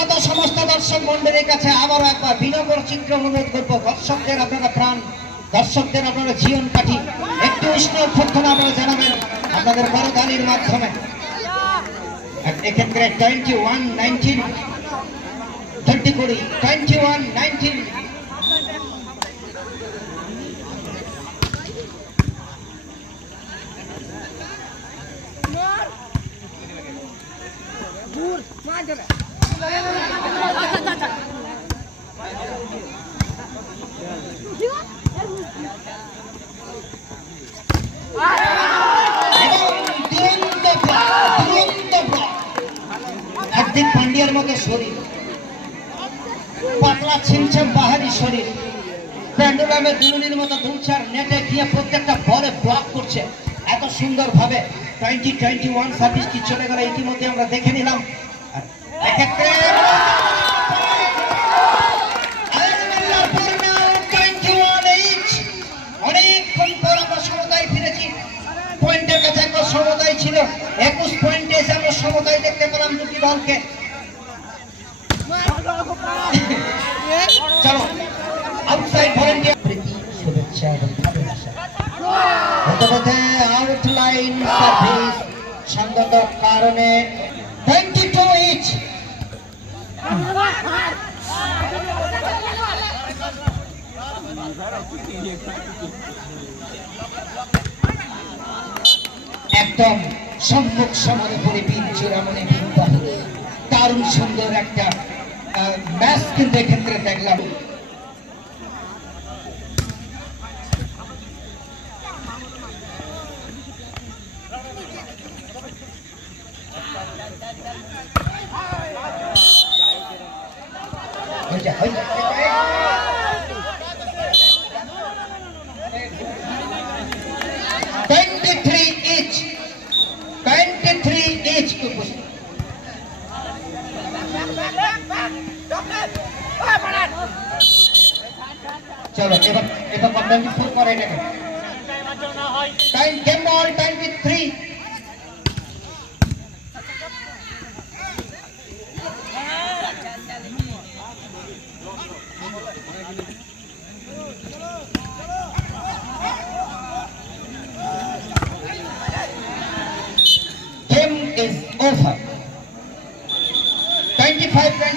আগত সমস্ত দর্শক মন্ডলীর কাছে আবারও একবার বিনম্র চিত্র অনুরোধ করব। দর্শকদের আপনারা প্রাণ দর্শকদের আপনারা জীবন কাঠি। একটু উষ্ণ অভ্যর্থনা আপনারা জানাবেন আপনাদের করতালির মাধ্যমে। এক্ষেত্রে টোয়েন্টি ওয়ান নাইনটিন থার্টি কুড়ি টোয়েন্টি ওয়ান নাইনটিন ব্লক, দুরন্ত ব্লক। হার্দিক পান্ডিয়ার মতো শরীর। পাতলা ছিমছাম বাহারি শরীর। প্যান্ডুলামে দুলুনির মতো দু চার নেটে গিয়ে প্রত্যেকটা বলে ব্লক করছে। এত সুন্দর ভাবে টোয়েন্টি টোয়েন্টি ওয়ান সার্ভিসটি চলে গেল ইতিমধ্যে আমরা দেখে নিলাম। এক্ষেত্রে আলহামদুলিল্লাহ, পরিণাম 21 each। অনেকক্ষণ পর আমরা সমতায় ফিরেছি পয়েন্টের কাছে একবার সমতায় ছিল একুশ পয়েন্টে এসে আমরা সমতায় দেখতে পেলাম দুটি দলকে চলো আউটসাইড ভলেন্টিয়ার প্রীতি শুভেচ্ছা এবং ভালোবাসা হতে হতে আউটলাইন সার্ভিস সঙ্গত কারণে টোয়েন্টি একদম সম্মুখ সমরে পড়ে বীর চূড়ামণি দারুণ সুন্দর একটা ম্যাচ কিন্তু এক্ষেত্রে দেখলাম হয়ে যায়, হয়ে যায়। চলো এবার এবার বদনামি শুরু করে এটাকে time came all time with three Game is over. 25 20